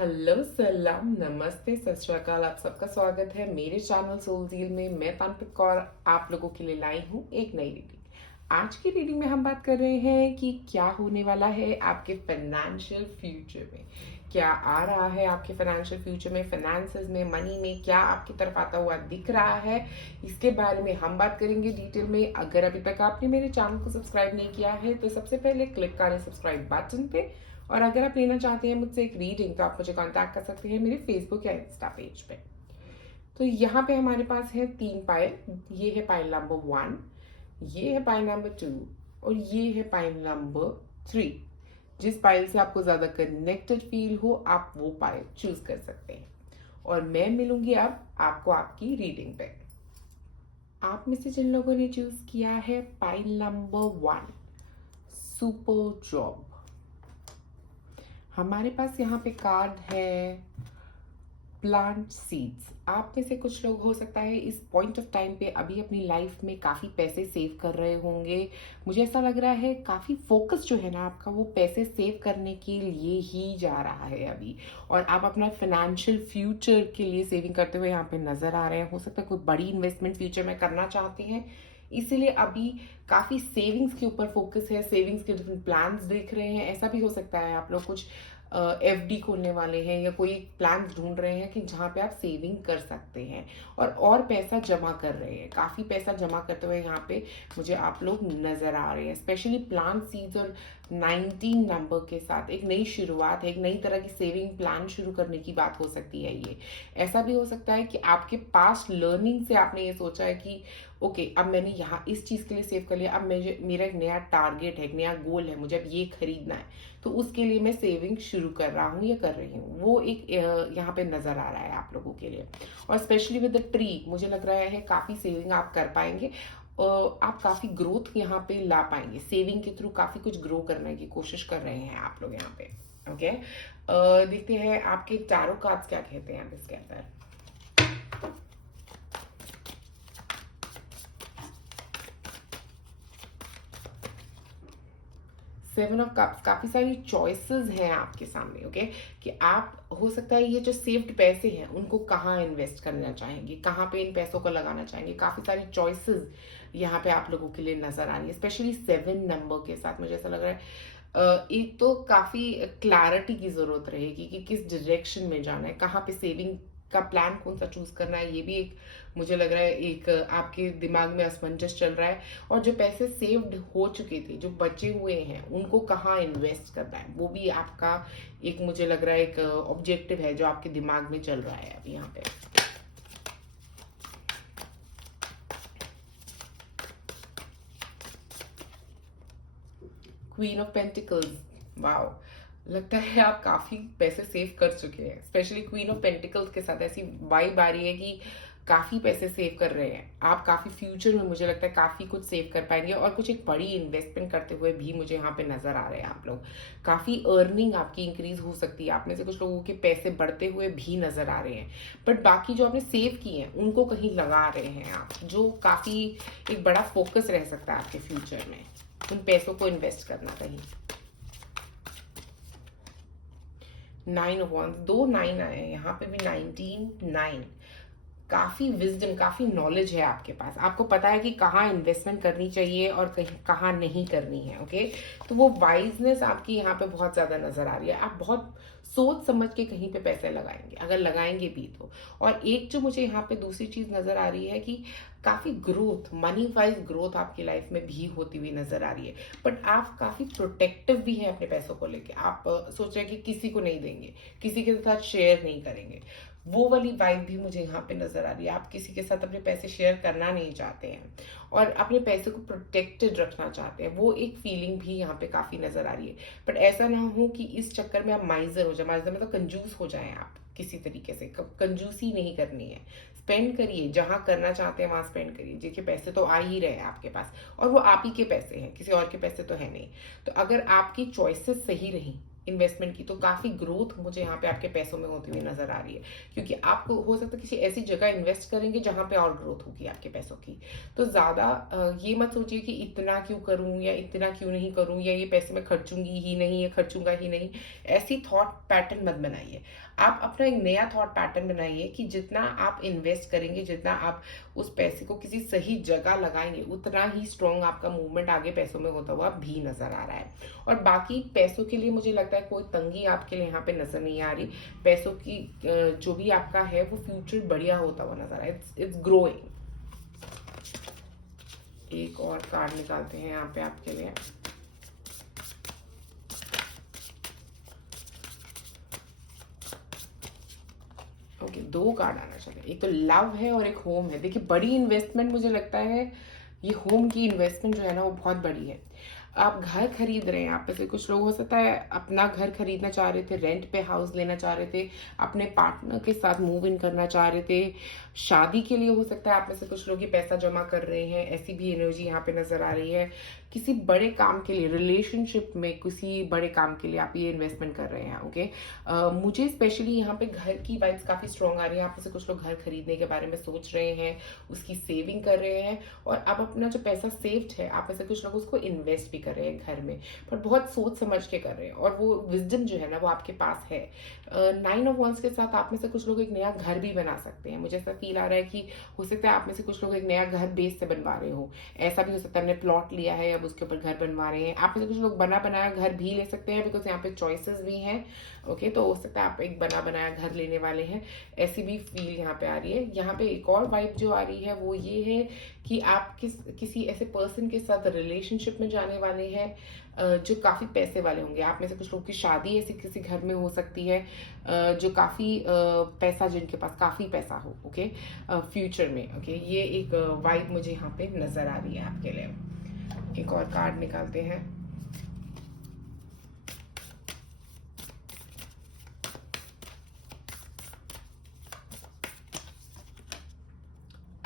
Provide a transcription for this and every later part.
Hello, सलाम, नमस्ते, सत श्री अकाल। आप सबका स्वागत है मेरे चैनल सोल झील में। मैं तांत्रिक कौर आप लोगों के लिए लाई हूँ एक नई रीडिंग। आज की रीडिंग में हम बात कर रहे हैं कि क्या होने वाला है आपके फाइनेंशियल फ्यूचर में। क्या आ रहा है आपके फाइनेंशियल फ्यूचर में, फाइनेंसेस में, मनी में, क्या आपकी तरफ आता हुआ दिख रहा है, इसके बारे में हम बात करेंगे डिटेल में। अगर अभी तक आपने मेरे चैनल को सब्सक्राइब नहीं किया है तो सबसे पहले क्लिक करें सब्सक्राइब बटन पे। और अगर आप लेना चाहते हैं मुझसे एक रीडिंग तो आप मुझे कांटेक्ट कर सकते हैं मेरे फेसबुक या इंस्टा पेज पे। तो यहाँ पे हमारे पास है 3 पायल। ये है पायल नंबर 1, ये है पायल नंबर 2 और ये है पायल नंबर 3। जिस पायल से आपको ज्यादा कनेक्टेड फील हो आप वो पायल चूज कर सकते हैं। और मैं मिलूंगी अब आपको आपकी रीडिंग पे। आप में से जिन लोगों ने चूज किया है पायल नंबर 1, सुपर जॉब, हमारे पास यहाँ पे कार्ड है प्लांट सीड्स। आप में से कुछ लोग हो सकता है इस पॉइंट ऑफ टाइम पे अभी अपनी लाइफ में काफी पैसे सेव कर रहे होंगे। मुझे ऐसा लग रहा है काफी फोकस जो है ना आपका वो पैसे सेव करने के लिए ही जा रहा है अभी। और आप अपना फाइनेंशियल फ्यूचर के लिए सेविंग करते हुए यहाँ पे नजर आ रहे हैं। हो सकता है कोई बड़ी इन्वेस्टमेंट फ्यूचर में करना चाहते हैं, इसीलिए अभी काफी सेविंग्स के ऊपर फोकस है, सेविंग्स के डिफरेंट प्लान्स देख रहे हैं। ऐसा भी हो सकता है आप लोग कुछ एफडी खोलने वाले हैं या कोई प्लान ढूंढ रहे हैं कि जहाँ पे आप सेविंग कर सकते हैं और पैसा जमा कर रहे हैं। काफी पैसा जमा करते हुए यहाँ पे मुझे आप लोग नजर आ रहे हैं, स्पेशली प्लान सीड्स और 19 नंबर के साथ एक नई शुरुआत है, एक नई तरह की सेविंग प्लान शुरू करने की बात हो सकती है। ये ऐसा भी हो सकता है कि आपके पास्ट लर्निंग से आपने ये सोचा है कि ओके अब मैंने यहाँ इस चीज के लिए सेव कर लिया, अब मेरा एक नया टारगेट है, एक नया गोल है, मुझे अब ये खरीदना है तो उसके लिए मैं सेविंग शुरू कर रहा हूँ या कर रही हूँ। वो एक यहाँ पे नजर आ रहा है आप लोगों के लिए। और स्पेशली विद द ट्री मुझे लग रहा है काफी सेविंग आप कर पाएंगे। आप काफी ग्रोथ यहाँ पे ला पाएंगे, सेविंग के थ्रू काफी कुछ ग्रो करने की कोशिश कर रहे हैं आप लोग यहाँ पे। ओके, देखते हैं आपके टैरो कार्ड्स क्या कहते हैं अब इसके अंदर। 7 ऑफ कप्स, काफी सारी चॉइसेस हैं आपके सामने। ओके, कि आप हो सकता है ये जो सेव्ड पैसे हैं उनको कहाँ इन्वेस्ट करना चाहेंगे, कहाँ पे इन पैसों को लगाना चाहेंगे। काफी सारी चॉइसेस यहाँ पे आप लोगों के लिए नजर आ रही है, स्पेशली 7 नंबर के साथ। मुझे ऐसा लग रहा है एक तो काफी क्लैरिटी की जरूरत रहेगी कि किस डायरेक्शन में जाना है, कहाँ पे सेविंग का प्लान कौन सा चूज करना है। ये भी एक मुझे लग रहा है एक आपके दिमाग में असमंजस चल रहा है। और जो पैसे सेव्ड हो चुके थे, जो बचे हुए हैं, उनको कहाँ इन्वेस्ट करना है, वो भी आपका एक मुझे लग रहा है एक ऑब्जेक्टिव है जो आपके दिमाग में चल रहा है अभी यहाँ पे। क्वीन ऑफ पेंटिकल्स, वाओ, लगता है आप काफी पैसे सेव कर चुके हैं। स्पेशली क्वीन ऑफ पेंटिकल्स के साथ ऐसी वाइब आ रही है कि काफी पैसे सेव कर रहे हैं आप। काफी फ्यूचर में मुझे लगता है काफी कुछ सेव कर पाएंगे और कुछ एक बड़ी इन्वेस्टमेंट करते हुए भी मुझे यहाँ पे नजर आ रहे हैं आप लोग। काफी अर्निंग आपकी इंक्रीज हो सकती है। आप में से कुछ लोगों के पैसे बढ़ते हुए भी नजर आ रहे हैं, बट बाकी जो आपने सेव किए हैं उनको कहीं लगा रहे हैं आप, जो काफी एक बड़ा फोकस रह सकता है आपके फ्यूचर में, उन पैसों को इन्वेस्ट करना कहीं। 9 ऑफ वंस, 2 9 आए हैं यहाँ पे भी, 19 9। काफी विजडम, काफी नॉलेज है आपके पास। आपको पता है कि कहाँ इन्वेस्टमेंट करनी चाहिए और कहीं कहाँ नहीं करनी है। ओके, तो वो वाइजनेस आपकी यहाँ पे बहुत ज्यादा नजर आ रही है। आप बहुत सोच समझ के कहीं पे पैसे लगाएंगे, अगर लगाएंगे भी तो। और एक जो मुझे यहाँ पे दूसरी चीज नजर आ रही है कि काफी ग्रोथ, मनी वाइज ग्रोथ आपकी लाइफ में भी होती हुई नजर आ रही है। बट आप काफी प्रोटेक्टिव भी हैं अपने पैसों को लेके। आप सोच रहे हैं कि किसी को नहीं देंगे, किसी के साथ शेयर नहीं करेंगे। वो वाली वाइब भी मुझे यहाँ पे नजर आ रही है। आप किसी के साथ अपने पैसे शेयर करना नहीं चाहते हैं और अपने पैसे को प्रोटेक्टेड रखना चाहते हैं। वो एक फीलिंग भी यहाँ पे काफी नजर आ रही है। बट ऐसा ना हो कि इस चक्कर में आप माइजर हो जाए, माइजर मतलब कंजूस हो जाएं आप किसी तरीके से। कंजूसी नहीं करनी है, स्पेंड करिए, जहां करना चाहते हैं वहां स्पेंड करिए। देखिए पैसे तो आ ही रहे हैं आपके पास और वो आप ही के पैसे हैं, किसी और के पैसे तो है नहीं। तो अगर आपकी चॉइसेस सही रही इन्वेस्टमेंट की, तो काफ़ी ग्रोथ मुझे यहाँ पे आपके पैसों में होती हुई नज़र आ रही है। क्योंकि आप हो सकता है किसी ऐसी जगह इन्वेस्ट करेंगे जहाँ पे और ग्रोथ होगी आपके पैसों की। तो ज़्यादा ये मत सोचिए कि इतना क्यों करूँ या इतना क्यों नहीं करूँ या ये पैसे मैं खर्चूँगी ही नहीं या खर्चूँगा ही नहीं। ऐसी थॉट पैटर्न मत बनाइए। आप अपना एक नया थॉट पैटर्न बनाइए कि जितना आप इन्वेस्ट करेंगे, जितना आप उस पैसे को किसी सही जगह लगाएँगे, उतना ही स्ट्रॉन्ग आपका मूवमेंट आगे पैसों में होता हुआ भी नज़र आ रहा है। और बाकी पैसों के लिए मुझे लगता है कोई तंगी आपके लिए यहाँ पे नज़र नहीं आ रही। पैसों की जो भी आपका है वो फ्यूचर बढ़िया होता हुआ नज़र आ रहा है। It's growing. एक और कार्ड निकालते हैं यहाँ पे आपके लिए। ओके, दो कार्ड आना चाहिए। एक तो लव है और एक होम है। देखिए, बड़ी इन्वेस्टमेंट मुझे लगता है ये होम की इन्वेस्टमेंट जो है ना वो बहुत बड़ी है। आप घर खरीद रहे हैं, आप में से कुछ लोग हो सकता है अपना घर खरीदना चाह रहे थे, रेंट पे हाउस लेना चाह रहे थे, अपने पार्टनर के साथ मूव इन करना चाह रहे थे, शादी के लिए हो सकता है आप में से कुछ लोग ये पैसा जमा कर रहे हैं। ऐसी भी एनर्जी यहाँ पे नजर आ रही है। किसी बड़े काम के लिए, रिलेशनशिप में किसी बड़े काम के लिए आप ये इन्वेस्टमेंट कर रहे हैं। ओके, मुझे स्पेशली यहाँ पे घर की वाइब्स काफी स्ट्रॉन्ग आ रही है। आप में से कुछ लोग घर खरीदने के बारे में सोच रहे हैं, उसकी सेविंग कर रहे हैं और आप अपना जो पैसा सेव्ड है, आप में से कुछ लोग उसको इन्वेस्ट भी कर रहे हैं घर में, पर बहुत सोच समझ के कर रहे हैं और वो विजडम जो है ना वो आपके पास है। 9 ऑफ वंस के साथ आप में से कुछ लोग एक नया घर भी बना सकते हैं। मुझे ऐसा फील आ रहा है कि हो सकता है आप में से कुछ लोग एक नया घर बेस से बनवा रहे हो। ऐसा भी हो सकता है हमने प्लॉट लिया है, अब उसके ऊपर घर बनवा रहे हैं। आप में से कुछ लोग बना बनाया घर भी ले सकते हैं, बिकॉज यहाँ पे चॉइसेस भी हैं। ओके, तो हो सकता है आप एक बना बनाया घर लेने वाले हैं। ऐसी भी फील यहाँ पे आ रही है। यहाँ पे एक और वाइब जो आ रही है वो ये है कि आप किसी ऐसे पर्सन के साथ रिलेशनशिप में जाने वाले हैं जो काफी पैसे वाले होंगे। आप में से कुछ लोग की शादी ऐसी किसी घर में हो सकती है जो काफी पैसा, जिनके पास काफी पैसा हो। ओके, फ्यूचर में। ओके, ये एक वाइब मुझे यहाँ पे नजर आ रही है आपके लिए। एक और कार्ड निकालते हैं।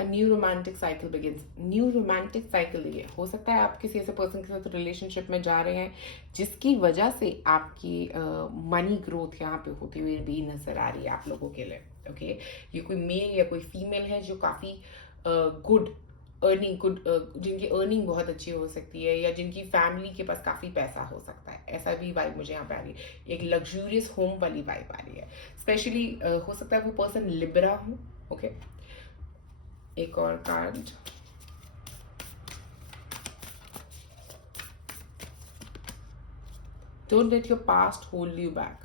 New romantic cycle begins. New romantic cycle, ये हो सकता है आप किसी ऐसे पर्सन के साथ रिलेशनशिप में जा रहे हैं जिसकी वजह से आपकी मनी ग्रोथ यहाँ पे होती हुई भी नजर आ रही है आप लोगों के लिए। ओके, ये कोई मेल या कोई फीमेल है जो काफी गुड गुड, जिनकी अर्निंग बहुत अच्छी हो सकती है या जिनकी फैमिली के पास काफी पैसा हो सकता है। ऐसा भी वाइब मुझे यहाँ पे आ रही है। एक लग्जूरियस होम वाली वाइब आ रही है। स्पेशली हो सकता है वो पर्सन लिब्रा हो। ओके, एक और card. Don't let your past hold you back,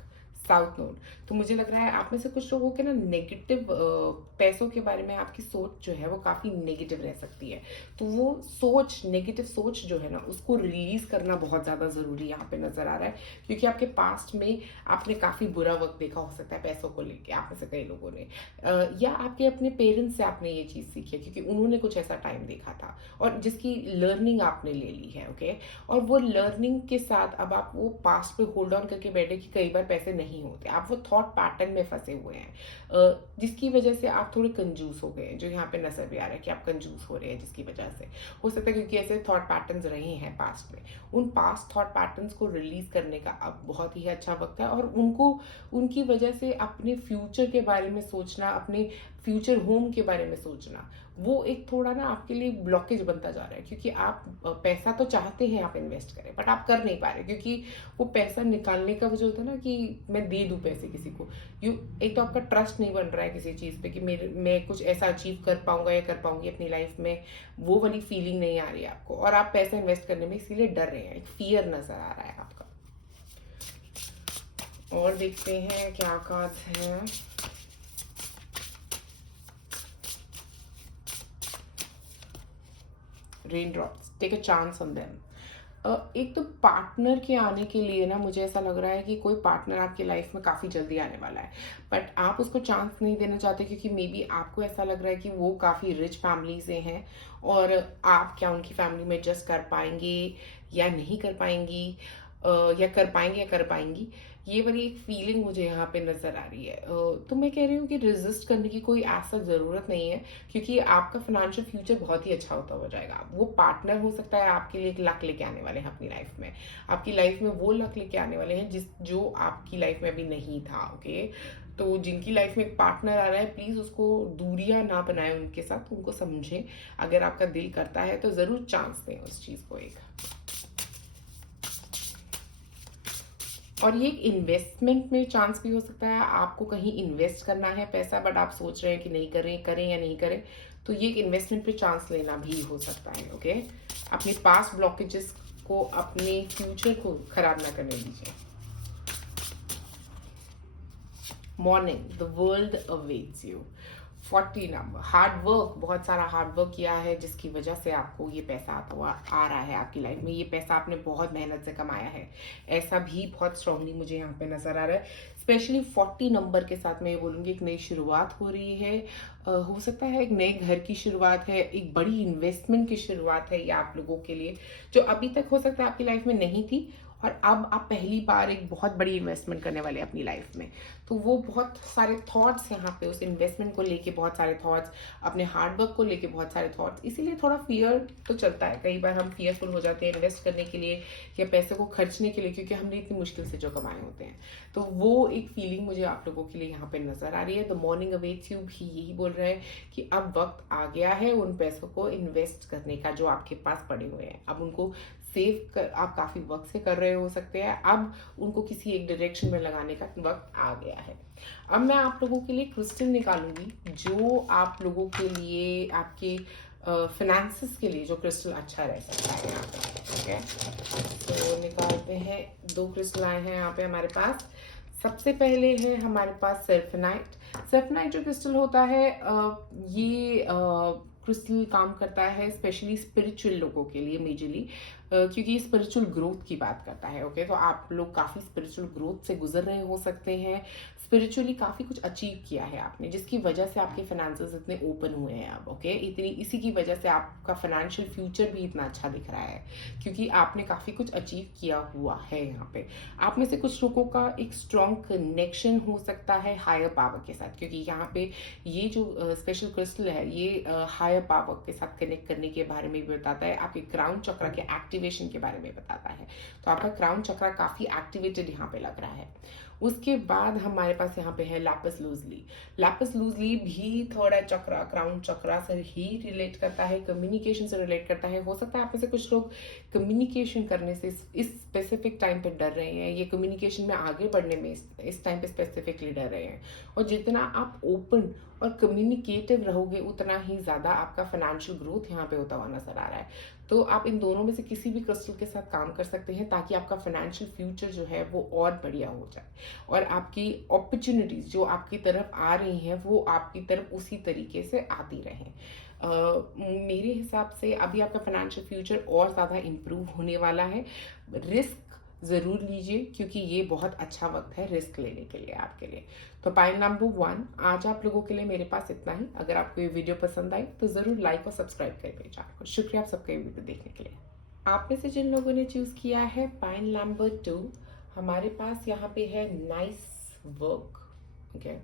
south node. तो मुझे लग रहा है आप में से कुछ लोगों के ना नेगेटिव पैसों के बारे में आपकी सोच जो है वो काफी नेगेटिव रह सकती है। तो वो सोच, नेगेटिव सोच जो है ना उसको रिलीज करना बहुत ज्यादा जरूरी यहाँ पे नजर आ रहा है। क्योंकि आपके पास्ट में आपने काफी बुरा वक्त देखा हो सकता है पैसों को लेके, आप में से कई लोगों ने, या आपके अपने पेरेंट्स से आपने ये चीज सीखी है क्योंकि उन्होंने कुछ ऐसा टाइम देखा था और जिसकी लर्निंग आपने ले ली है। ओके, और वो लर्निंग के साथ अब आप वो पास्ट पे होल्ड ऑन करके बैठे कि कई बार पैसे नहीं होते, आप वो थॉट पैटर्न में फंसे हुए हैं जिसकी वजह से आप थोड़े कंजूस हो गए हैं, जो यहाँ पे नजर भी आ रहा है कि आप कंजूस हो रहे हैं, जिसकी वजह से हो सकता है क्योंकि ऐसे थॉट पैटर्न्स रहे हैं पास्ट में। उन पास्ट थॉट पैटर्न्स को रिलीज करने का अब बहुत ही अच्छा वक्त है और उनको, उनकी वजह से अपने फ्यूचर के बारे में सोचना, अपने फ्यूचर होम के बारे में सोचना, वो एक थोड़ा ना आपके लिए ब्लॉकेज बनता जा रहा है। क्योंकि आप पैसा तो चाहते हैं आप इन्वेस्ट करें, बट आप कर नहीं पा रहे क्योंकि वो पैसा निकालने का वो जो होता है ना कि मैं दे दूं पैसे किसी को, एक तो आपका ट्रस्ट नहीं बन रहा है किसी चीज पे कि मैं कुछ ऐसा अचीव कर पाऊंगा या कर पाऊंगी अपनी लाइफ में, वो वाली फीलिंग नहीं आ रही है आपको और आप पैसा इन्वेस्ट करने में इसीलिए डर रहे हैं। एक फियर नजर आ रहा है आपका। और देखते हैं क्या कार्ड्स हैं। Raindrops, take a chance on them. एक तो पार्टनर के आने के लिए ना मुझे ऐसा लग रहा है कि कोई पार्टनर आपकी लाइफ में काफ़ी जल्दी आने वाला है, बट आप उसको चांस नहीं देना चाहते क्योंकि मे बी आपको ऐसा लग रहा है कि वो काफ़ी रिच फैमिली से हैं और आप क्या उनकी फैमिली में एडजस्ट कर पाएंगे या नहीं कर पाएंगी। या कर पाएंगे या कर पाएंगी, ये वाली एक फीलिंग मुझे यहाँ पे नजर आ रही है। तो मैं कह रही हूँ कि रेजिस्ट करने की कोई ऐसा जरूरत नहीं है, क्योंकि आपका फाइनेंशियल फ्यूचर बहुत ही अच्छा होता हो जाएगा। वो पार्टनर हो सकता है आपके लिए एक लक लेके आने वाले हैं अपनी लाइफ में, आपकी लाइफ में वो लक लेके आने वाले हैं जो आपकी लाइफ में अभी नहीं था। ओके, तो जिनकी लाइफ में एक पार्टनर आ रहा है, प्लीज उसको दूरियां ना बनाए उनके साथ, उनको समझें। अगर आपका दिल करता है तो जरूर चांस दें उस चीज को एक। और ये एक इन्वेस्टमेंट में चांस भी हो सकता है, आपको कहीं इन्वेस्ट करना है पैसा, बट आप सोच रहे हैं कि नहीं करें, करें या नहीं करें, तो ये एक इन्वेस्टमेंट पे चांस लेना भी हो सकता है। ओके, अपने पास्ट ब्लॉकेजेस को, अपने फ्यूचर को खराब ना करने दीजिए। Morning, the world awaits you. 40 number, hard work, बहुत सारा हार्ड वर्क किया है जिसकी वजह से आपको ये पैसा आता हुआ आ रहा है आपकी लाइफ में। ये पैसा आपने बहुत मेहनत से कमाया है, ऐसा भी बहुत स्ट्रांगली मुझे यहाँ पे नजर आ रहा है। स्पेशली 40 नंबर के साथ मैं ये बोलूंगी एक नई शुरुआत हो रही है। हो सकता है एक नए घर की शुरुआत है, एक बड़ी इन्वेस्टमेंट की शुरुआत है ये आप लोगों के लिए, जो अभी तक हो सकता है आपकी लाइफ में नहीं थी, और अब आप पहली बार एक बहुत बड़ी इन्वेस्टमेंट करने वाले हैं अपनी लाइफ में। तो वो बहुत सारे थॉट्स यहाँ पे उस इन्वेस्टमेंट को लेके, बहुत सारे थॉट्स अपने हार्डवर्क को लेके, बहुत सारे थॉट्स, इसीलिए थोड़ा फियर तो चलता है। कई बार हम फियरफुल हो जाते हैं इन्वेस्ट करने के लिए या पैसे को खर्चने के लिए, क्योंकि हमने इतनी मुश्किल से जो कमाए होते हैं। तो वो एक फीलिंग मुझे आप लोगों के लिए यहाँ पे नजर आ रही है। द मॉर्निंग अवेट्स यू भी यही बोल रहे हैं कि अब वक्त आ गया है उन पैसों को इन्वेस्ट करने का जो आपके पास पड़े हुए हैं। अब उनको सेव कर, आप काफी वक्त से कर रहे हो सकते हैं, अब उनको किसी एक डायरेक्शन में लगाने का वक्त आ गया है। अब मैं आप लोगों के लिए क्रिस्टल निकालूंगी जो आप लोगों के लिए, आपके फिनेंसेस के लिए जो क्रिस्टल अच्छा रह सकता है यहाँ पे। ठीक है, तो निकालते हैं। 2 क्रिस्टल आए हैं यहाँ पे हमारे पास। सबसे पहले है हमारे पास सर्फनाइट। सर्फनाइट जो क्रिस्टल होता है, ये क्रिस्टल काम करता है स्पेशली स्पिरिचुअल लोगों के लिए मेजरली, क्योंकि स्पिरिचुअल ग्रोथ की बात करता है। ओके, तो आप लोग काफी स्पिरिचुअल ग्रोथ से गुजर रहे हो सकते हैं, स्पिरिचुअली काफी कुछ अचीव किया है आपने, जिसकी वजह से आपके फाइनेंसेस इतने ओपन हुए हैं अब। ओके, इसी की वजह से आपका फाइनेंशियल फ्यूचर भी इतना अच्छा दिख रहा है, क्योंकि आपने काफी कुछ अचीव किया हुआ है यहाँ पे। आप में से कुछ लोगों का एक स्ट्रॉन्ग कनेक्शन हो सकता है हायर पावर के साथ, क्योंकि यहाँ पे ये जो स्पेशल क्रिस्टल है ये हायर पावर के साथ कनेक्ट करने के बारे में भी बताता है, आपके क्राउन चक्र के एक्टिवेशन के बारे में बताता है। तो आपका क्राउन चक्र काफी एक्टिवेटेड यहाँ पे लग रहा है। उसके बाद हमारे पास यहाँ पे है लैपिस लूजली। लैपिस लूजली भी थोड़ा चक्र, क्राउन चक्र से ही रिलेट करता है, कम्युनिकेशन से रिलेट करता है। हो सकता है आप में से कुछ लोग कम्युनिकेशन करने से इस स्पेसिफिक टाइम पे डर रहे हैं, ये कम्युनिकेशन में आगे बढ़ने में इस टाइम पे स्पेसिफिकली डर रहे हैं। और जितना आप ओपन और कम्युनिकेटिव रहोगे, उतना ही ज्यादा आपका फाइनेंशियल ग्रोथ यहाँ पे होता हुआ नजर आ रहा है। तो आप इन दोनों में से किसी भी क्रिस्टल के साथ काम कर सकते हैं, ताकि आपका फाइनेंशियल फ्यूचर जो है वो और बढ़िया हो जाए, और आपकी अपॉर्चुनिटीज जो आपकी तरफ आ रही हैं वो आपकी तरफ उसी तरीके से आती रहें। मेरे हिसाब से अभी आपका फाइनेंशियल फ्यूचर और ज़्यादा इम्प्रूव होने वाला है। रिस्क ज़रूर लीजिए, क्योंकि ये बहुत अच्छा वक्त है रिस्क लेने के लिए आपके लिए। तो पॉइंट नंबर 1 आज आप लोगों के लिए मेरे पास इतना ही। अगर आपको ये वीडियो पसंद आई तो ज़रूर लाइक और सब्सक्राइब करें मेरे चैनल को। शुक्रिया आप सबका ये वीडियो देखने के लिए। आप में से जिन लोगों ने चूज़ किया है पॉइंट नंबर 2, हमारे पास यहाँ पे है नाइस वर्क। ओके,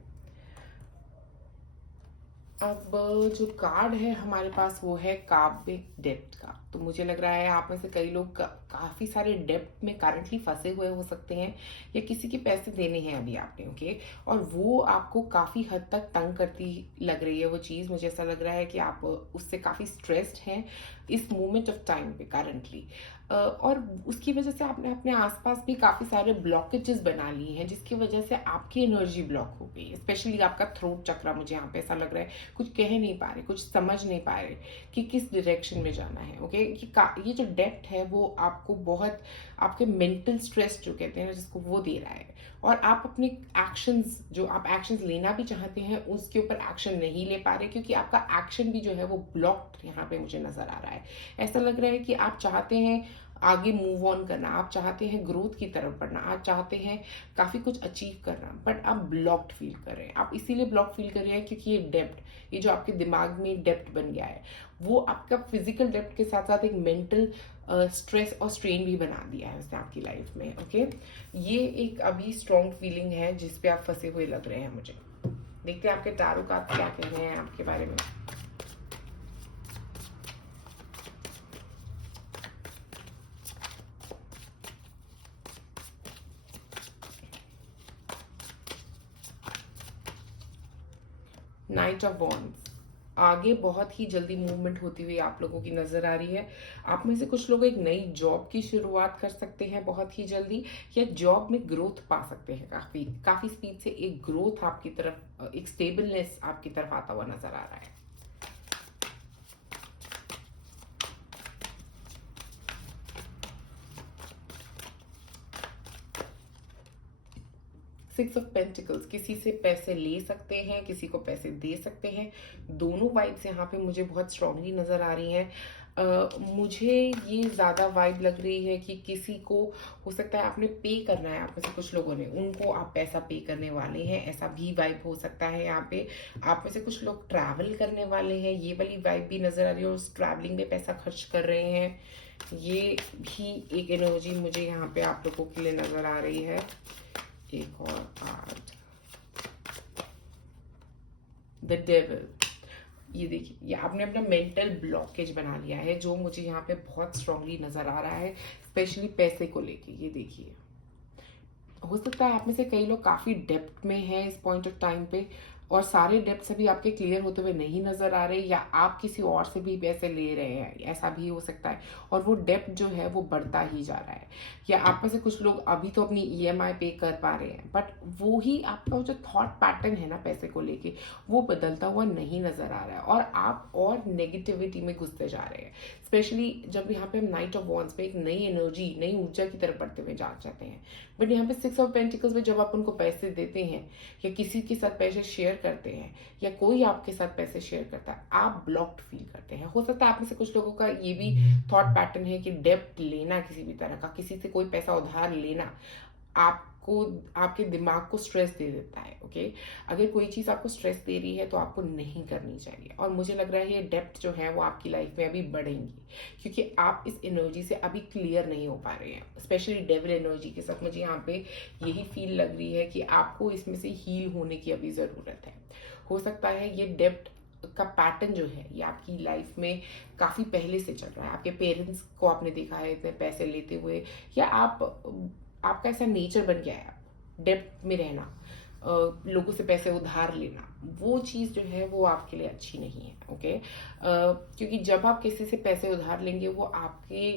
अब जो कार्ड है हमारे पास वो है काव्य डेप्थ का। तो मुझे लग रहा है आप में से कई लोग काफी सारे डेप्थ में करंटली फंसे हुए हो सकते हैं, या किसी के पैसे देने हैं अभी आपने। ओके, और वो आपको काफी हद तक तंग करती लग रही है वो चीज। मुझे ऐसा लग रहा है कि आप उससे काफी स्ट्रेस्ड हैं इस मोमेंट ऑफ टाइम पे करंटली, और उसकी वजह से आपने अपने आसपास भी काफी सारे ब्लॉकेजेस बना लिए हैं, जिसकी वजह से आपकी एनर्जी ब्लॉक हो गई है। स्पेशली आपका थ्रोट चक्र, मुझे यहाँ पे ऐसा लग रहा है कुछ कह नहीं पा रहे, कुछ समझ नहीं पा रहे कि किस डायरेक्शन में जाना है। ओके, ये जो डेप्थ है वो आपको बहुत, आपके मेंटल स्ट्रेस जो कहते हैं ना जिसको, वो दे रहा है। और आप अपने एक्शंस, जो आप एक्शंस लेना भी चाहते हैं उसके ऊपर एक्शन नहीं ले पा रहे, क्योंकि आपका एक्शन भी जो है वो ब्लॉक्ड यहाँ पे मुझे नजर आ रहा है। ऐसा लग रहा है कि आप चाहते हैं आगे मूव ऑन करना, आप चाहते हैं ग्रोथ की तरफ बढ़ना, आप चाहते हैं काफी कुछ अचीव करना, बट आप ब्लॉक्ड फील कर रहे हैं। आप इसीलिए ब्लॉक फील कर रहे हैं क्योंकि ये डेप्थ, ये जो आपके दिमाग में डेप्थ बन गया है, वो आपका फिजिकल डेप्थ के साथ साथ एक मेंटल स्ट्रेस और स्ट्रेन भी बना दिया है उसने आपकी लाइफ में। ओके, ये एक अभी स्ट्रॉन्ग फीलिंग है जिस पे आप फंसे हुए लग रहे हैं मुझे। देखते हैं आपके टैरो कार्ड क्या कह रहे हैं आपके बारे में। नाइट ऑफ वॉन्ड्स, आगे बहुत ही जल्दी मूवमेंट होती हुई आप लोगों की नजर आ रही है। आप में से कुछ लोग एक नई जॉब की शुरुआत कर सकते हैं बहुत ही जल्दी, या जॉब में ग्रोथ पा सकते हैं। काफी काफी स्पीड से एक ग्रोथ आपकी तरफ, एक स्टेबलनेस आपकी तरफ आता हुआ नजर आ रहा है। सिक्स ऑफ पेंटिकल्स, किसी से पैसे ले सकते हैं, किसी को पैसे दे सकते हैं। दोनों वाइब्स यहाँ पे मुझे बहुत स्ट्रांगली नजर आ रही हैं। मुझे ये ज्यादा वाइब लग रही है कि किसी को हो सकता है आपने पे करना है, आप में से कुछ लोगों ने उनको आप पैसा पे करने वाले हैं, ऐसा भी वाइब हो सकता है। यहाँ पे आप में से कुछ लोग ट्रैवल करने वाले हैं, ये वाली वाइब भी नजर आ रही है, और उस ट्रैवलिंग में पैसा खर्च कर रहे हैं। ये भी एक एनर्जी मुझे यहाँ पे आप लोगों के लिए नजर आ रही है। एक और कार्ड, द डेविल। ये देखिए, ये आपने अपना मेंटल ब्लॉकेज बना लिया है जो मुझे यहाँ पे बहुत स्ट्रांगली नजर आ रहा है, स्पेशली पैसे को लेके। ये देखिए, हो सकता है आप में से कई लोग काफी डेप्थ में हैं इस पॉइंट ऑफ टाइम पे, और सारे डेप्थ अभी आपके क्लियर होते हुए नहीं नजर आ रहे, या आप किसी और से भी पैसे ले रहे हैं, ऐसा भी हो सकता है। और वो डेप्थ जो है वो बढ़ता ही जा रहा है। या आप में से कुछ लोग अभी तो अपनी ईएमआई पे कर पा रहे हैं, बट वो ही आपका जो थॉट पैटर्न है ना पैसे को लेके, वो बदलता हुआ नहीं नजर आ रहा है, और आप और नेगेटिविटी में घुसते जा रहे हैं। स्पेशली जब यहाँ पे हम नाइट ऑफ वॉन्ड्स पे एक नई एनर्जी, नई ऊर्जा की तरफ बढ़ते हुए जा चाहते हैं, बट यहाँ पे सिक्स ऑफ पेंटिकल्स में जब आप उनको पैसे देते हैं, या किसी के साथ पैसे शेयर करते हैं, या कोई आपके साथ पैसे शेयर करता है, आप ब्लॉक्ड फील करते हैं। हो सकता है आप में से कुछ लोगों का ये भी थॉट पैटर्न है कि डेब्ट लेना, किसी भी तरह का किसी से कोई पैसा उधार लेना आपको, आपके दिमाग को स्ट्रेस दे देता है। ओके, अगर कोई चीज आपको स्ट्रेस दे रही है तो आपको नहीं करनी चाहिए, और मुझे लग रहा है ये डेप्थ जो है वो आपकी लाइफ में अभी बढ़ेंगी, क्योंकि आप इस एनर्जी से अभी क्लियर नहीं हो पा रहे हैं। स्पेशली डेविल एनर्जी के साथ मुझे यहाँ पे यही फील लग रही है कि आपको इसमें से हील होने की अभी जरूरत है। हो सकता है ये डेप्थ का पैटर्न जो है ये आपकी लाइफ में काफी पहले से चल रहा है। आपके पेरेंट्स को आपने देखा है इतने पैसे लेते हुए, या आपका ऐसा नेचर बन गया है डेब्ट में रहना, लोगों से पैसे उधार लेना। वो चीज जो है वो आपके लिए अच्छी नहीं है। ओके, क्योंकि जब आप किसी से पैसे उधार लेंगे, वो आपके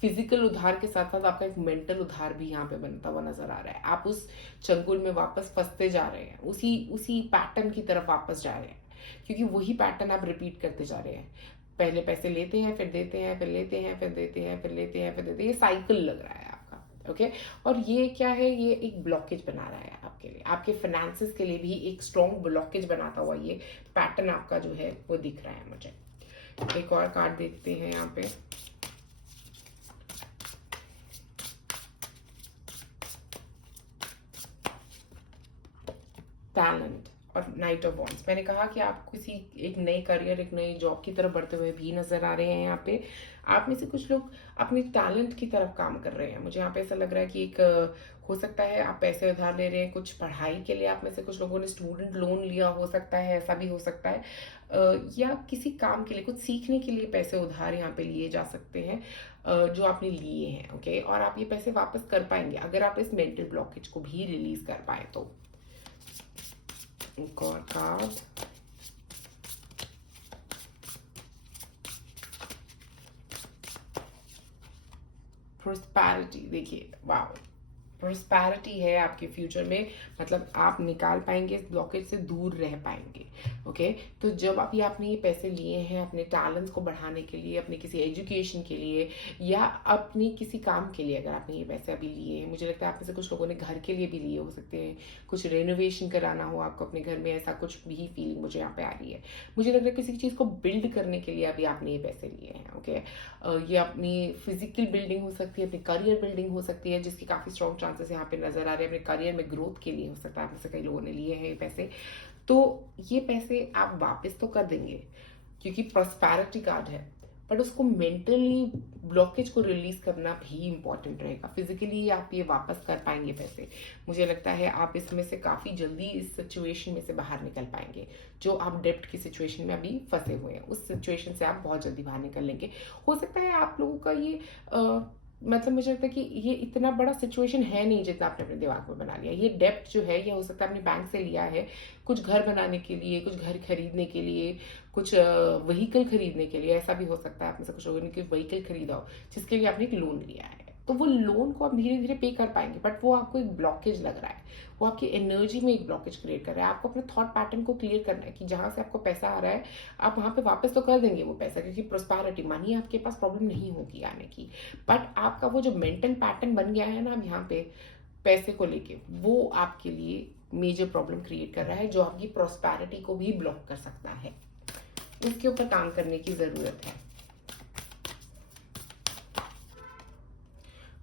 फिजिकल उधार के साथ साथ आपका एक मेंटल उधार भी यहाँ पे बनता हुआ नजर आ रहा है। आप उस चंगुल में वापस फंसते जा रहे हैं, उसी उसी पैटर्न की तरफ वापस जा रहे हैं, क्योंकि वही पैटर्न आप रिपीट करते जा रहे हैं। पहले पैसे लेते हैं, फिर देते हैं, फिर लेते हैं, फिर देते हैं, फिर लेते हैं, फिर देते हैं। ये साइकिल लग रहा है आपका। ओके, और ये क्या है, ये एक ब्लॉकेज बना रहा है आपके लिए, आपके फाइनेंसेस के लिए भी एक स्ट्रॉन्ग ब्लॉकेज बनाता हुआ ये पैटर्न आपका जो है वो दिख रहा है मुझे। एक और कार्ड देखते हैं यहाँ पे। टैलेंट और नाइट ऑफ वॉन्ड्स। मैंने कहा कि आप किसी एक नए करियर, एक नई जॉब की तरफ बढ़ते हुए भी नजर आ रहे हैं। यहाँ पे आप में से कुछ लोग अपने टैलेंट की तरफ काम कर रहे हैं। मुझे यहाँ पे ऐसा लग रहा है कि एक हो सकता है आप पैसे उधार ले रहे हैं कुछ पढ़ाई के लिए, आप में से कुछ लोगों ने स्टूडेंट लोन लिया हो सकता है, ऐसा भी हो सकता है। या किसी काम के लिए, कुछ सीखने के लिए पैसे उधार यहाँ पे लिए जा सकते हैं, जो आपने लिए हैं। ओके, और आप ये पैसे वापस कर पाएंगे अगर आप इस मेंटल ब्लॉकेज को भी रिलीज कर पाए तो। एक और कार्ड, प्रोस्पैरिटी। देखिए, वाओ, प्रोस्पैरिटी है आपके फ्यूचर में, मतलब आप निकाल पाएंगे इस ब्लॉकेज से, दूर रह पाएंगे। ओके, तो जब आप आपने ये पैसे लिए हैं अपने टैलेंट्स को बढ़ाने के लिए, अपने किसी एजुकेशन के लिए, या अपने किसी काम के लिए, अगर आपने ये पैसे अभी लिए हैं, मुझे लगता है आप में से कुछ लोगों ने घर के लिए भी लिए हो सकते हैं, कुछ रेनोवेशन कराना हो आपको अपने घर में, ऐसा कुछ भी फीलिंग मुझे यहाँ पे आ रही है। मुझे लग रहा है किसी चीज को बिल्ड करने के लिए अभी आपने ये पैसे लिए हैं। ओके, ये अपनी फिजिकल बिल्डिंग हो सकती है, अपनी करियर बिल्डिंग हो सकती है, जिसकी काफी स्ट्रॉन्ग चांसेस यहाँ पे नजर आ रहे हैं। अपने करियर में ग्रोथ के लिए हो सकता है आप में से कई लोगों ने लिए हैं ये पैसे, तो ये पैसे आप वापस तो कर देंगे, क्योंकि प्रॉस्पेरिटी कार्ड है। बट उसको मेंटली ब्लॉकेज को रिलीज करना भी इंपॉर्टेंट रहेगा। फिजिकली आप ये वापस कर पाएंगे पैसे। मुझे लगता है आप इसमें से काफी जल्दी इस सिचुएशन में से बाहर निकल पाएंगे। जो आप डेप्ट की सिचुएशन में अभी फंसे हुए हैं, उस सिचुएशन से आप बहुत जल्दी बाहर निकल लेंगे। हो सकता है आप लोगों का ये मतलब मुझे लगता है कि ये इतना बड़ा सिचुएशन है नहीं जितना आपने अपने दिमाग में बना लिया। ये डेप्ट जो है, ये हो सकता है आपने बैंक से लिया है कुछ घर बनाने के लिए, कुछ घर खरीदने के लिए, कुछ व्हीकल खरीदने के लिए। ऐसा भी हो सकता है आप में से कुछ लोगों ने व्हीकल खरीदा हो जिसके लिए आपने एक लोन लिया है। तो वो लोन को आप धीरे धीरे पे कर पाएंगे, बट वो आपको एक ब्लॉकेज लग रहा है, वो आपकी एनर्जी में एक ब्लॉकेज क्रिएट कर रहा है। आपको अपने थॉट पैटर्न को क्लियर करना है कि जहां से आपको पैसा आ रहा है आप वहां पे वापस तो कर देंगे वो पैसा, क्योंकि प्रोस्पैरिटी मनी आपके पास प्रॉब्लम नहीं होगी आने की। बट आपका वो जो मेंटल पैटर्न बन गया है ना अब यहाँ पे पैसे को लेके, वो आपके लिए मेजर प्रॉब्लम क्रिएट कर रहा है, जो आपकी प्रोस्पैरिटी को भी ब्लॉक कर सकता है। उसके ऊपर काम करने की जरूरत है।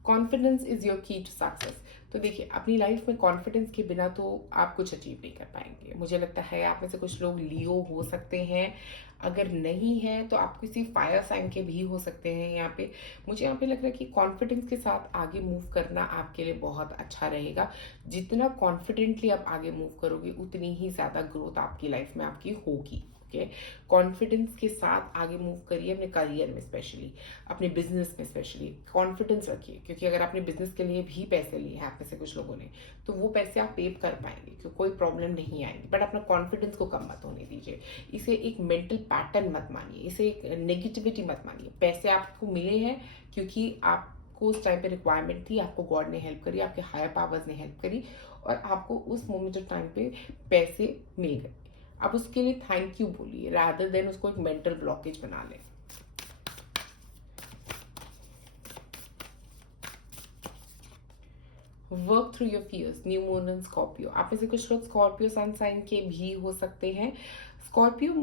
कॉन्फिडेंस इज योर की टू सक्सेस। तो देखिए, अपनी लाइफ में कॉन्फिडेंस के बिना तो आप कुछ अचीव नहीं कर पाएंगे। मुझे लगता है आप में से कुछ लोग लियो हो सकते हैं, अगर नहीं है तो आप किसी फायर साइन के भी हो सकते हैं। यहाँ पे मुझे यहाँ पे लग रहा है कि कॉन्फिडेंस के साथ आगे मूव करना आपके लिए बहुत अच्छा रहेगा। जितना कॉन्फिडेंटली आप आगे मूव करोगे उतनी ही ज्यादा ग्रोथ आपकी लाइफ में आपकी होगी। ओके, कॉन्फिडेंस के साथ आगे मूव करिए अपने करियर में, स्पेशली अपने बिजनेस में स्पेशली कॉन्फिडेंस रखिए, क्योंकि अगर आपने बिजनेस के लिए भी पैसे लिए हैं आप में से कुछ लोगों ने, तो वो पैसे आप पे कर पाएंगे, क्योंकि कोई प्रॉब्लम नहीं आएगी। बट अपना कॉन्फिडेंस को कम मत होने दीजिए। इसे एक मेंटल पैटर्न मत मानिए, इसे एक नेगेटिविटी मत मानिए। पैसे आपको मिले हैं क्योंकि आपको उस टाइम पे रिक्वायरमेंट थी, आपको गॉड ने हेल्प करी, आपके हायर पावर्स ने हेल्प करी, और आपको उस मोमेंट ऑफ टाइम पे पैसे मिल गए। आप उसके लिए थैंक यू बोलिए, रादर देन उसको एक मेंटल ब्लॉकेज बना लें। Work through your fears, new moon and Scorpio. आप में से कुछ लोग स्कॉर्पियो सन साइन के भी हो सकते हैं। स्कॉर्पियो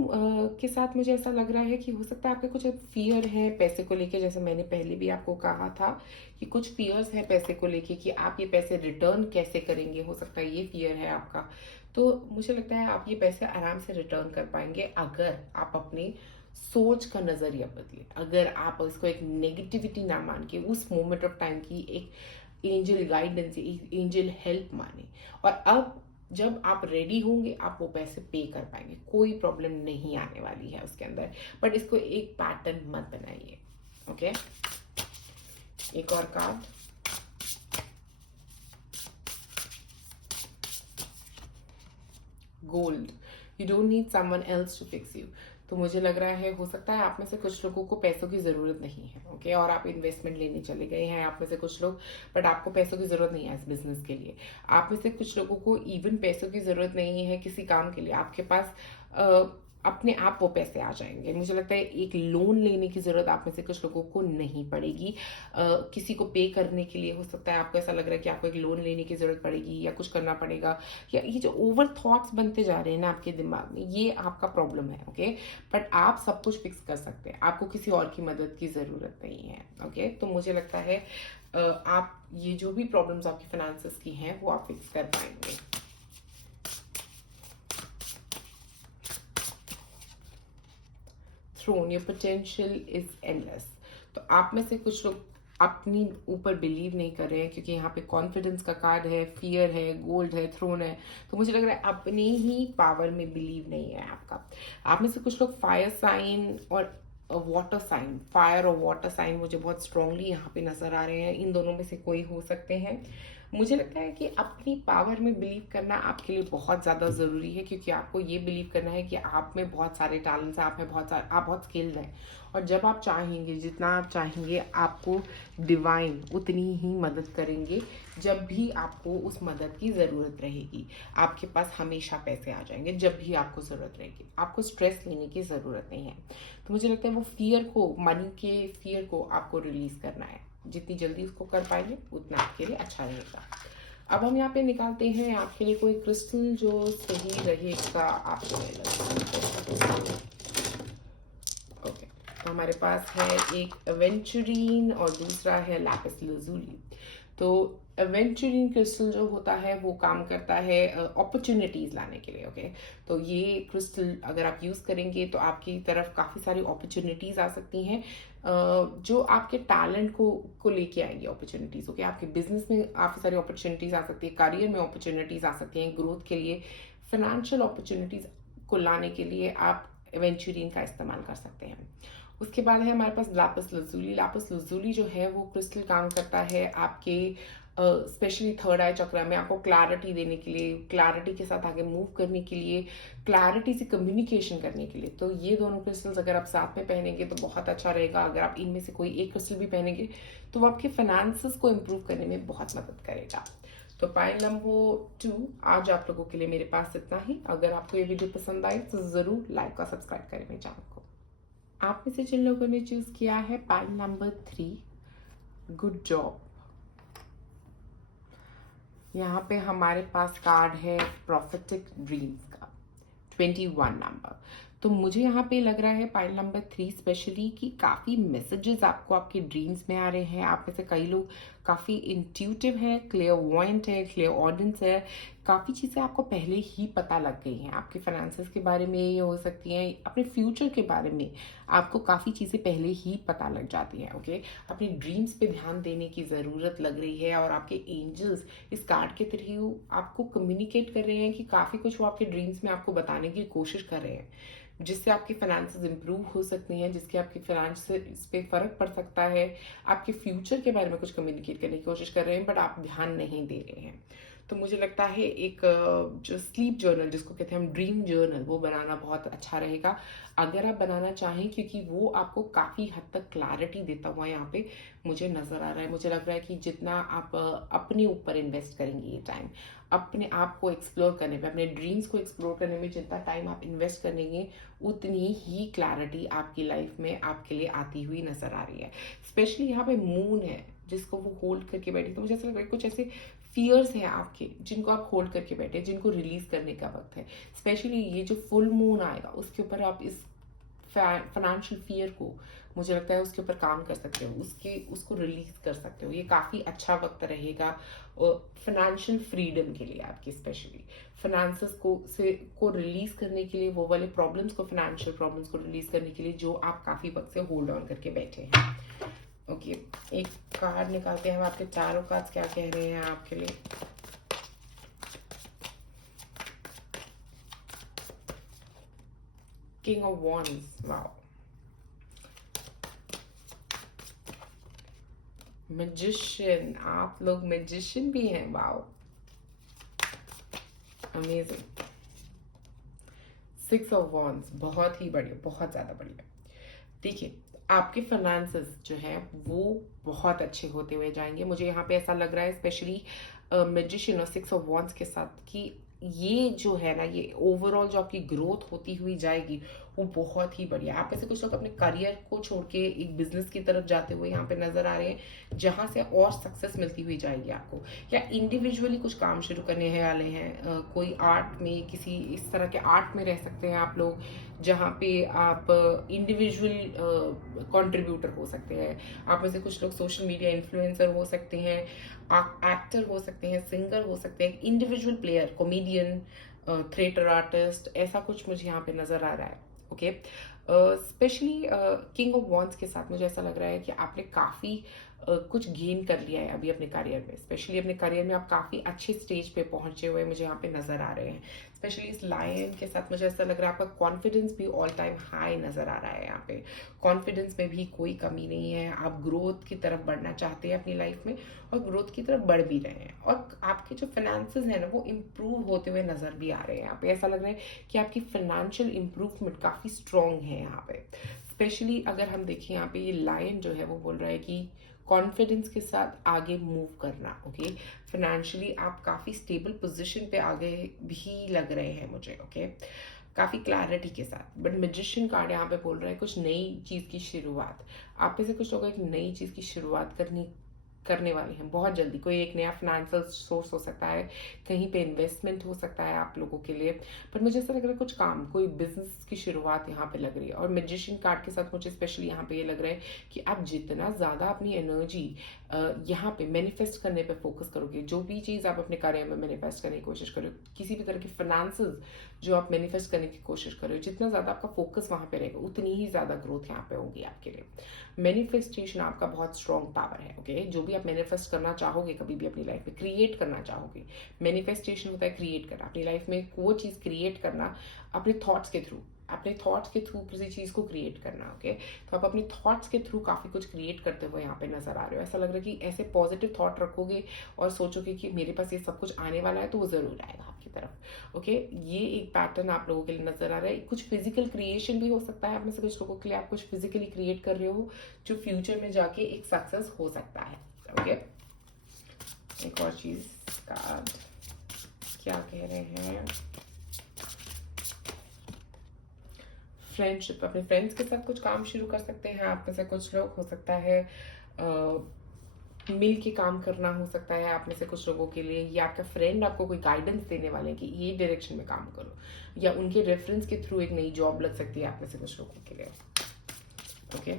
के साथ मुझे ऐसा लग रहा है कि हो सकता है आपके कुछ फियर है पैसे को लेके, जैसे मैंने पहले भी आपको कहा था कि कुछ फियर्स हैं पैसे को लेके कि आप ये पैसे रिटर्न कैसे करेंगे। हो सकता है ये फियर है आपका। तो मुझे लगता है आप ये पैसे आराम से रिटर्न कर पाएंगे अगर आप अपनी सोच का नजरिया बदलिए, अगर आप इसको एक नेगेटिविटी ना मान के उस मोमेंट ऑफ टाइम की एक एंजल गाइडेंस, एंजल हेल्प माने, और अब जब आप रेडी होंगे आप वो पैसे पे कर पाएंगे। कोई प्रॉब्लम नहीं आने वाली है उसके अंदर, बट इसको एक पैटर्न मत बनाइए। ओके, एक और card, gold. You don't need someone else to fix you. तो मुझे लग रहा है हो सकता है आप में से कुछ लोगों को पैसों की जरूरत नहीं है। ओके, और आप इन्वेस्टमेंट लेने चले गए हैं आप में से कुछ लोग, बट आपको पैसों की जरूरत नहीं है इस बिजनेस के लिए। आप में से कुछ लोगों को इवन पैसों की जरूरत नहीं है किसी काम के लिए, आपके पास अपने आप वो पैसे आ जाएंगे। मुझे लगता है एक लोन लेने की जरूरत आप में से कुछ लोगों को नहीं पड़ेगी। किसी को पे करने के लिए हो सकता है आपको ऐसा लग रहा है कि आपको एक लोन लेने की जरूरत पड़ेगी या कुछ करना पड़ेगा, या ये जो ओवर थॉट्स बनते जा रहे हैं ना आपके दिमाग में, ये आपका प्रॉब्लम है। ओके, बट आप सब कुछ फिक्स कर सकते हैं, आपको किसी और की मदद की जरूरत नहीं है। ओके, तो मुझे लगता है आप ये जो भी प्रॉब्लम्स आपकी फाइनेंसेस की हैं वो आप फिक्स कर पाएंगे। Throne, your potential is endless. तो आप में से कुछ लोग अपनी ऊपर बिलीव नहीं कर रहे हैं, क्योंकि यहाँ पे कॉन्फिडेंस का कार्ड है, फियर है, गोल्ड है, थ्रोन है। तो मुझे लग रहा है अपने ही पावर में बिलीव नहीं है आपका। आप में से कुछ लोग फायर साइन और वाटर साइन, फायर और वाटर साइन मुझे बहुत स्ट्रांगली यहाँ पे नजर आ रहे हैं। इन दोनों में से कोई हो सकते हैं। मुझे लगता है कि अपनी पावर में बिलीव करना आपके लिए बहुत ज़्यादा ज़रूरी है, क्योंकि आपको ये बिलीव करना है कि आप में बहुत सारे टैलेंट्स हैं, आप बहुत स्किल्ड हैं, और जब आप चाहेंगे, जितना आप चाहेंगे, आपको डिवाइन उतनी ही मदद करेंगे। जब भी आपको उस मदद की ज़रूरत रहेगी आपके पास हमेशा पैसे आ जाएंगे। जब भी आपको ज़रूरत रहेगी आपको स्ट्रेस लेने की ज़रूरत नहीं है। तो मुझे लगता है वो फियर को, मनी के फियर को आपको रिलीज करना है। जितनी जल्दी उसको कर पाएंगे उतना आपके लिए अच्छा रहेगा। अब हम यहाँ पे निकालते हैं आपके लिए कोई क्रिस्टल जो सही रहेगा आपके लिए। ओके, तो हमारे पास है एक एवेंचुरीन और दूसरा है लैपिस लजुली। तो एवेंचुरिन क्रिस्टल जो होता है वो काम करता है अपॉर्चुनिटीज लाने के लिए। ओके, तो ये क्रिस्टल अगर आप यूज करेंगे तो आपकी तरफ काफी सारी अपॉर्चुनिटीज आ सकती हैं, जो आपके टैलेंट को लेके आएंगी अपॉर्चुनिटीज। ओके, आपके बिजनेस में काफी सारी अपॉर्चुनिटीज आ सकती है, करियर में अपॉर्चुनिटीज आ सकती हैं, ग्रोथ के लिए, फाइनेंशियल अपॉर्चुनिटीज को लाने के लिए आप एवेंचुरिन का इस्तेमाल कर सकते हैं। उसके बाद है हमारे पास लापिस लजुली। लापिस लजुली जो है वो क्रिस्टल काम करता है आपके स्पेशली थर्ड आई चक्र में आपको क्लैरिटी देने के लिए, क्लैरिटी के साथ आगे मूव करने के लिए, क्लैरिटी से कम्युनिकेशन करने के लिए। तो ये दोनों क्रिस्टल्स अगर आप साथ में पहनेंगे तो बहुत अच्छा रहेगा। अगर आप इनमें से कोई एक क्रिस्टल भी पहनेंगे तो वो आपके फाइनेंसेस को इम्प्रूव करने में बहुत मदद करेगा। तो पायल नंबर 2 आज आप लोगों के लिए मेरे पास इतना ही। अगर आपको ये वीडियो पसंद आई तो जरूर लाइक और सब्सक्राइब करें मेरे चैनल को। आप में से जिन लोगों ने चूज किया है पाइल नंबर 3, गुड जॉब। यहाँ पे हमारे पास कार्ड है प्रॉफिटिक ड्रीम्स का 21 नंबर। तो मुझे यहाँ पे लग रहा है पाइल नंबर 3 स्पेशली कि काफ़ी मैसेजेस आपको आपके ड्रीम्स में आ रहे हैं। आप में से कई लोग काफ़ी इंट्यूटिव है, क्लियरवॉयंट है, क्लियर ऑडियंस है। काफ़ी चीज़ें आपको पहले ही पता लग गई हैं। आपके फाइनेंसेस के बारे में ये हो सकती हैं, अपने फ्यूचर के बारे में आपको काफ़ी चीज़ें पहले ही पता लग जाती हैं। ओके, अपनी ड्रीम्स पे ध्यान देने की ज़रूरत लग रही है और आपके एंजल्स इस कार्ड के थ्रू आपको कम्युनिकेट कर रहे हैं कि काफ़ी कुछ वो आपके ड्रीम्स में आपको बताने की कोशिश कर रहे हैं, जिससे आपकी फाइनेंसेस इंप्रूव हो सकती हैं, जिसके आपकी फाइनेंस पे फर्क पड़ सकता है। आपके फ्यूचर के बारे में कुछ कम्युनिकेट करने की कोशिश कर रहे हैं बट आप ध्यान नहीं दे रहे हैं। तो मुझे लगता है एक जो स्लीप जर्नल जिसको कहते हैं हम ड्रीम जर्नल, वो बनाना बहुत अच्छा रहेगा अगर आप बनाना चाहें, क्योंकि वो आपको काफ़ी हद तक क्लैरिटी देता हुआ यहाँ पे मुझे नज़र आ रहा है। मुझे लग रहा है कि जितना आप अपने ऊपर इन्वेस्ट करेंगे ये टाइम, अपने आप को एक्सप्लोर करने पे, अपने ड्रीम्स को एक्सप्लोर करने में जितना टाइम आप इन्वेस्ट करेंगे उतनी ही क्लैरिटी आपकी लाइफ में आपके लिए आती हुई नजर आ रही है। स्पेशली यहाँ पे मून है जिसको वो होल्ड करके बैठी, तो मुझे ऐसा लग रहा है कुछ ऐसे फियर्स हैं आपके जिनको आप होल्ड करके बैठे, जिनको रिलीज करने का वक्त है। स्पेशली ये जो फुल मून आएगा उसके ऊपर आप इस फाइनेंशियल फियर को, मुझे लगता है उसके ऊपर काम कर सकते हो, उसको रिलीज कर सकते हो। ये काफ़ी अच्छा वक्त रहेगा फाइनेंशियल फ्रीडम के लिए आपकी, स्पेशली फाइनेंसेस को रिलीज करने के लिए, वो वाले प्रॉब्लम्स को, फाइनेंशियल प्रॉब्लम्स को रिलीज करने के लिए जो आप काफ़ी वक्त से होल्ड ऑन करके बैठे हैं। ओके, एक कार्ड निकालते हैं हम, आपके चारों कार्ड्स क्या कह रहे हैं आपके लिए। King of wands, wow. Magician, आप लोग मैजिशियन भी हैं, वाओ, अमेजिंग। 6 ऑफ वॉन्ड्स, बहुत ही बढ़िया, बहुत ज़्यादा बढ़िया। देखिए, आपके फाइनेंसेस जो है वो बहुत अच्छे होते हुए जाएंगे। मुझे यहाँ पे ऐसा लग रहा है स्पेशली मैजिशियन और 6 ऑफ वॉन्ड्स के साथ कि ये जो है ना, ये ओवरऑल जो आपकी ग्रोथ होती हुई जाएगी वो बहुत ही बढ़िया। आप में से कुछ लोग अपने करियर को छोड़ के एक बिजनेस की तरफ जाते हुए यहाँ पे नजर आ रहे हैं, जहां से और सक्सेस मिलती हुई जाएगी आपको, या इंडिविजुअली कुछ काम शुरू करने वाले हैं। कोई आर्ट में, किसी इस तरह के आर्ट में रह सकते हैं आप लोग, जहाँ पे आप इंडिविजुअल कंट्रीब्यूटर हो सकते हैं। आप में से कुछ लोग सोशल मीडिया इन्फ्लुएंसर हो सकते हैं, एक्टर हो सकते हैं, सिंगर हो सकते हैं, individual player, comedian, theatre artist, ऐसा कुछ मुझे यहाँ पे नजर आ रहा है। Okay, specially king of wands के साथ मुझे ऐसा लग रहा है कि आपने काफ़ी कुछ गेन कर लिया है अभी अपने करियर में। स्पेशली अपने करियर में आप काफ़ी अच्छे स्टेज पे पहुंचे हुए मुझे यहाँ पे नज़र आ रहे हैं। स्पेशली इस लायन के साथ मुझे ऐसा लग रहा है आपका कॉन्फिडेंस भी ऑल टाइम हाई नज़र आ रहा है। यहाँ पे कॉन्फिडेंस में भी कोई कमी नहीं है। आप ग्रोथ की तरफ बढ़ना चाहते हैं अपनी लाइफ में और ग्रोथ की तरफ बढ़ भी रहे हैं, और आपके जो फाइनेंसेस हैं ना वो इम्प्रूव होते हुए नज़र भी आ रहे हैं। यहाँ पे ऐसा लग रहा है कि आपकी फाइनेंशियल इंप्रूवमेंट काफ़ी स्ट्रॉन्ग है यहाँ पे। स्पेशली अगर हम देखें यहाँ पे ये लायन जो है वो बोल रहा है कि कॉन्फिडेंस के साथ आगे मूव करना। ओके, फाइनेंशियली आप काफ़ी स्टेबल पोजीशन पे आगे भी लग रहे हैं मुझे। ओके, काफ़ी क्लैरिटी के साथ। बट मैजिशियन कार्ड यहाँ पे बोल रहा है कुछ नई चीज़ की शुरुआत। आप में से कुछ लोग एक नई चीज़ की शुरुआत करने वाले हैं बहुत जल्दी। कोई एक नया फाइनेंशियल सोर्स हो सकता है, कहीं पे इन्वेस्टमेंट हो सकता है आप लोगों के लिए। पर मुझे ऐसा लग रहा है कुछ काम, कोई बिजनेस की शुरुआत यहाँ पे लग रही है। और मैजिशियन कार्ड के साथ मुझे स्पेशली यहाँ पे ये लग रहा है कि आप जितना ज़्यादा अपनी एनर्जी यहाँ पे मैनिफेस्ट करने पे फोकस करोगे, जो भी चीज़ आप अपने कार्य में मैनिफेस्ट करने की कोशिश करो, किसी भी तरह की फाइनेंसेस जो आप मैनिफेस्ट करने की कोशिश करो, जितना ज़्यादा आपका फोकस वहाँ पे रहेगा उतनी ही ज़्यादा ग्रोथ यहाँ पे होगी आपके लिए। मैनिफेस्टेशन आपका बहुत स्ट्रॉन्ग पावर है। ओके, जो भी आप मैनिफेस्ट करना चाहोगे, कभी भी अपनी लाइफ में क्रिएट करना चाहोगे, मैनिफेस्टेशन होता है क्रिएट करना, अपनी लाइफ में वो चीज़ क्रिएट करना अपने थॉट्स के थ्रू, अपने थॉट्स के थ्रू किसी चीज़ को क्रिएट करना। ओके, तो आप अपने थॉट्स के थ्रू काफ़ी कुछ क्रिएट करते हुए यहाँ पे नजर आ रहे हो। ऐसा लग रहा है कि ऐसे पॉजिटिव थॉट रखोगे और सोचोगे कि मेरे पास ये सब कुछ आने वाला है, तो वो ज़रूर आएगा आपकी तरफ। ओके, ये एक पैटर्न आप लोगों के लिए नजर आ रहा है। कुछ फिजिकल क्रिएशन भी हो सकता है आप में से कुछ लोगों के लिए, आप कुछ फिजिकली क्रिएट कर रहे हो जो फ्यूचर में जाके एक सक्सेस हो सकता है। ओके, एक और चीज़ कार्ड क्या कह रहे हैं। फ्रेंडशिप, अपने फ्रेंड्स के साथ कुछ काम शुरू कर सकते हैं आप में से कुछ लोग। हो सकता है मिल के काम करना हो सकता है आप में से कुछ लोगों के लिए, या आपका फ्रेंड आपको कोई गाइडेंस देने वाले हैं कि ये डायरेक्शन में काम करो, या उनके रेफरेंस के थ्रू एक नई जॉब लग सकती है आप में से कुछ लोगों के लिए। ओके,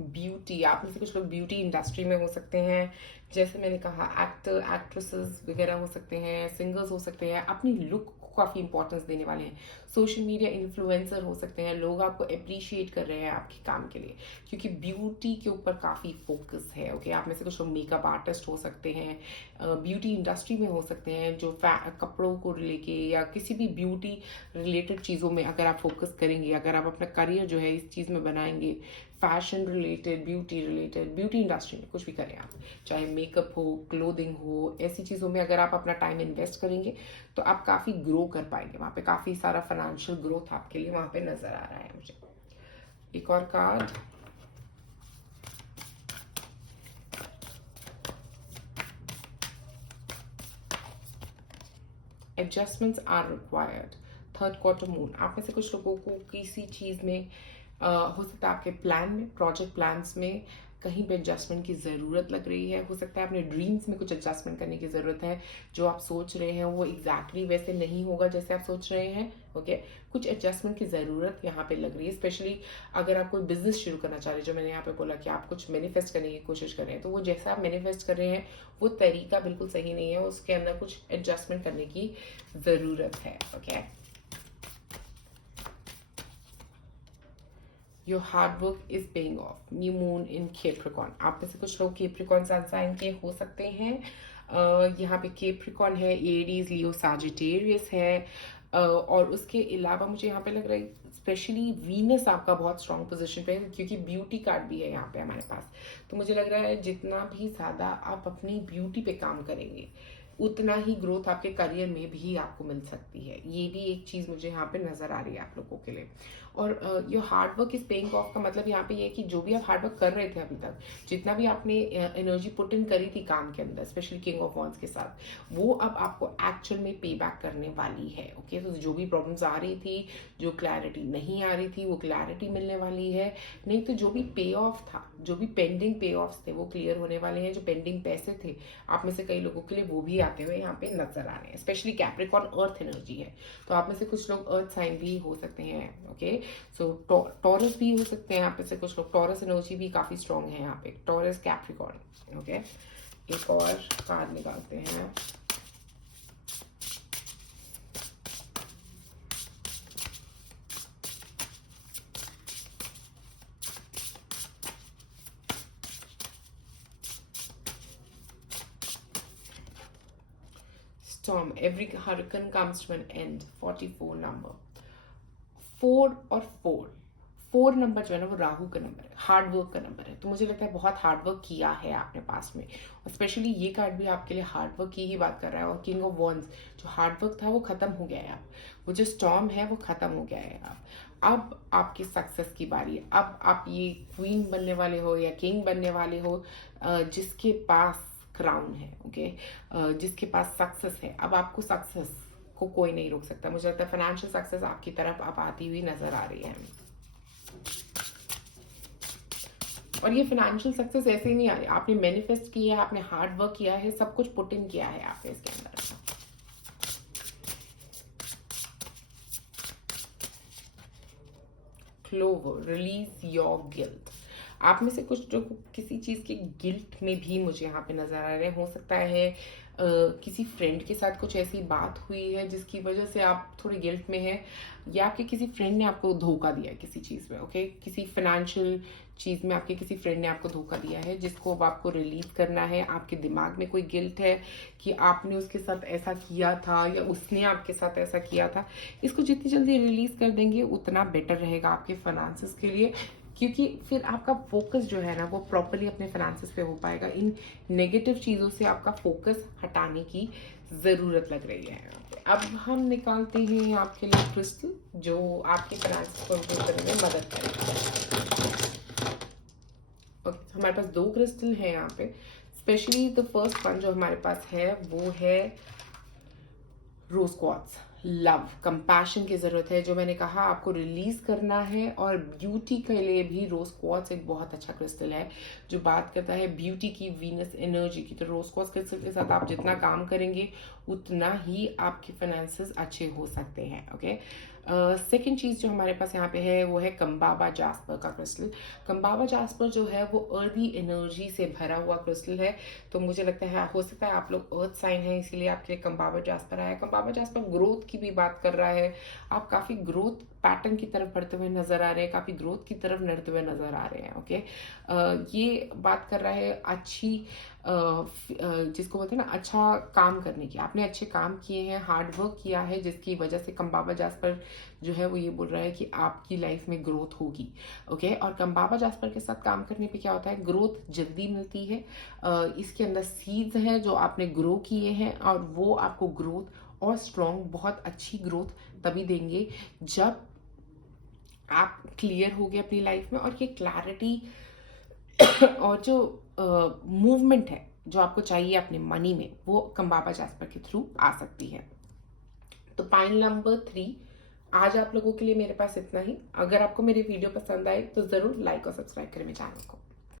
ब्यूटी, आप में से कुछ लोग ब्यूटी इंडस्ट्री में हो सकते हैं। जैसे मैंने कहा, एक्टर एक्ट्रेसेस वगैरह हो सकते हैं, सिंगर्स हो सकते हैं, अपनी लुक को काफ़ी इंपॉर्टेंस देने वाले हैं। सोशल मीडिया इन्फ्लुएंसर हो सकते हैं, लोग आपको अप्रिशिएट कर रहे हैं आपके काम के लिए, क्योंकि ब्यूटी के ऊपर काफ़ी फोकस है। ओके, आप में से कुछ लोग मेकअप आर्टिस्ट हो सकते हैं, ब्यूटी इंडस्ट्री में हो सकते हैं, जो कपड़ों को लेके या किसी भी ब्यूटी रिलेटेड चीज़ों में अगर आप फोकस करेंगे, अगर आप अपना करियर जो है इस चीज़ में बनाएंगे, फैशन रिलेटेड, ब्यूटी इंडस्ट्री में कुछ भी करें आप, चाहे मेकअप हो, क्लोथिंग हो, ऐसी चीज़ों में अगर आप अपना टाइम इन्वेस्ट करेंगे तो आप काफ़ी ग्रो कर पाएंगे। वहाँ पे काफ़ी सारा फाइनेंशियल ग्रोथ आपके लिए वहाँ पे नजर आ रहा है मुझे। एक और card, adjustments are required, third quarter moon. आप में से कुछ लोगों को किसी चीज़ में हो सकता है आपके प्लान में, प्रोजेक्ट प्लान्स में कहीं पे एडजस्टमेंट की ज़रूरत लग रही है। हो सकता है अपने ड्रीम्स में कुछ एडजस्टमेंट करने की ज़रूरत है। जो आप सोच रहे हैं वो एग्जैक्टली वैसे नहीं होगा जैसे आप सोच रहे हैं। ओके, कुछ एडजस्टमेंट की ज़रूरत यहाँ पे लग रही है। स्पेशली अगर आप कोई बिजनेस शुरू करना चाह रहे हैं, जो मैंने यहाँ पे बोला कि आप कुछ मैनिफेस्ट करने की कोशिश कर रहे हैं, तो वो जैसा आप मैनिफेस्ट कर रहे हैं वो तरीका बिल्कुल सही नहीं है, उसके अंदर कुछ एडजस्टमेंट करने की ज़रूरत है। Okay, Your hard work is paying off. New moon in Capricorn. आप में से कुछ लोग Capricorn सन साइन के हो सकते हैं। यहाँ पे Capricorn है, एरीज, लियो, सैजिटेरियस है। और उसके अलावा मुझे यहाँ पे लग रहा है स्पेशली वीनस आपका बहुत स्ट्रॉन्ग पोजीशन पे है, क्योंकि ब्यूटी कार्ड भी है यहाँ पे हमारे पास। तो मुझे लग रहा है जितना भी ज़्यादा आप अपनी ब्यूटी पे काम करेंगे उतना ही ग्रोथ आपके करियर में भी आपको मिल सकती है। ये भी एक चीज़ मुझे यहाँ पे नज़र आ रही है आप लोगों के लिए। और your hard work is paying off का मतलब यहाँ पे ये है कि जो भी आप हार्ड वर्क कर रहे थे अभी तक, जितना भी आपने एनर्जी पुट इन करी थी काम के अंदर, स्पेशली किंग ऑफ वॉन्ड्स के साथ, वो अब आपको एक्चुअल में पे बैक करने वाली है। ओके, तो जो भी प्रॉब्लम्स आ रही थी, जो क्लैरिटी नहीं आ रही थी, वो क्लैरिटी मिलने वाली है। नहीं तो जो भी पे ऑफ था, जो भी पेंडिंग पे ऑफ थे, वो क्लियर होने वाले हैं। जो पेंडिंग पैसे थे आप में से कई लोगों के लिए, वो भी आते हुए यहाँ पे नजर आ रहे हैं। स्पेशली कैप्रिकॉर्न अर्थ एनर्जी है, तो आप में से कुछ लोग अर्थ साइन भी हो सकते हैं। ओके, सो टॉरस भी हो सकते हैं आप में से कुछ लोग। टॉरस एनर्जी भी काफी स्ट्रॉन्ग है यहाँ पे, टॉरस कैप्रिकॉर्न। ओके, एक और कार्ड निकालते हैं। Storm, every hurricane comes to an end. 44 number, 4 और 4 नंबर जो है ना वो राहु का नंबर है, हार्ड वर्क का नंबर है। तो मुझे लगता है बहुत हार्ड वर्क किया है आपने पास में, और स्पेशली ये कार्ड भी आपके लिए हार्ड वर्क की ही बात कर रहा है। और किंग ऑफ वॉन्ड्स, जो हार्ड वर्क था वो खत्म हो गया है अब, वो जो स्टॉर्म है वो खत्म हो गया है अब आपकी सक्सेस की बारी है। अब आप ये क्वीन बनने वाले हो या किंग बनने वाले हो, जिसके पास क्राउन है। ओके, जिसके पास सक्सेस है। अब आपको सक्सेस को कोई नहीं रोक सकता। मुझे लगता है फाइनेंशियल सक्सेस आपकी तरफ अब आती हुई नजर आ रही है। और ये फाइनेंशियल सक्सेस ऐसे ही नहीं आ रही, आपने मैनिफेस्ट किया है, आपने हार्ड वर्क किया है, सब कुछ पुट इन किया है आपने इसके अंदर। Clover, release your guilt. आप में से कुछ जो किसी चीज के गिल्ट में भी मुझे यहाँ पे नजर आ रहे हैं। हो सकता है किसी फ्रेंड के साथ कुछ ऐसी बात हुई है जिसकी वजह से आप थोड़े गिल्ट में हैं, या आपके किसी फ्रेंड ने आपको धोखा दिया है किसी चीज में। ओके, किसी फाइनेंशियल चीज में आपके किसी फ्रेंड ने आपको धोखा दिया है, जिसको अब आपको रिलीज करना है। आपके दिमाग में कोई गिल्ट है कि आपने उसके साथ ऐसा किया था या उसने आपके साथ ऐसा किया था। इसको जितनी जल्दी रिलीज कर देंगे उतना बेटर रहेगा आपके फाइनेंसेस के लिए, क्योंकि फिर आपका फोकस जो है ना वो प्रॉपरली अपने फाइनेंसेस पे हो पाएगा। इन नेगेटिव चीज़ों से आपका फोकस हटाने की ज़रूरत लग रही है। अब हम निकालते हैं आपके लिए क्रिस्टल जो आपके फाइनेंसेस को इम्प्रूव करने में मदद करेगा। ओके, हमारे पास 2 क्रिस्टल हैं यहाँ पे। स्पेशली द फर्स्ट वन जो हमारे पास है वो है रोज क्वार्ट्ज। लव, कंपैशन की जरूरत है, जो मैंने कहा आपको रिलीज करना है। और ब्यूटी के लिए भी रोज क्वार्ट्ज एक बहुत अच्छा क्रिस्टल है जो बात करता है ब्यूटी की, वीनस एनर्जी की। तो रोज क्वार्ट्ज क्रिस्टल के साथ आप जितना काम करेंगे उतना ही आपके फाइनेंसेस अच्छे हो सकते हैं। ओके, सेकेंड चीज जो हमारे पास यहाँ पे है वो है कंबाबा जास्पर का क्रिस्टल। कंबाबा जास्पर जो है वो अर्दी एनर्जी से भरा हुआ क्रिस्टल है। तो मुझे लगता है हो सकता है आप लोग अर्थ साइन है इसीलिए आपके लिए कंबाबा जास्पर आया। कंबाबा जास्पर ग्रोथ की भी बात कर रहा है, आप काफी ग्रोथ पैटर्न की तरफ बढ़ते हुए नजर आ रहे हैं, काफी ग्रोथ की तरफ बढ़ते हुए नजर आ रहे हैं। ओके, ये बात कर रहा है अच्छी जिसको बोलते हैं ना अच्छा काम करने की। आपने अच्छे काम किए हैं, हार्ड वर्क किया है, जिसकी वजह से कंबाबा जास्पर जो है वो ये बोल रहा है कि आपकी लाइफ में ग्रोथ होगी। ओके, और कंबाबा जास्पर के साथ काम करने पे क्या होता है, ग्रोथ जल्दी मिलती है। इसके अंदर सीड्स हैं जो आपने ग्रो किए हैं और वो आपको ग्रोथ और स्ट्रॉन्ग बहुत अच्छी ग्रोथ तभी देंगे जब आप क्लियर हो गए अपनी लाइफ में। और ये क्लैरिटी और जो मूवमेंट है जो आपको चाहिए अपने मनी में वो कंबाबा जास्पर के थ्रू आ सकती है। तो पाइल नंबर 3 आज आप लोगों के लिए मेरे पास इतना ही। अगर आपको मेरी वीडियो पसंद आए तो जरूर लाइक और सब्सक्राइब करें मेरे चैनल को।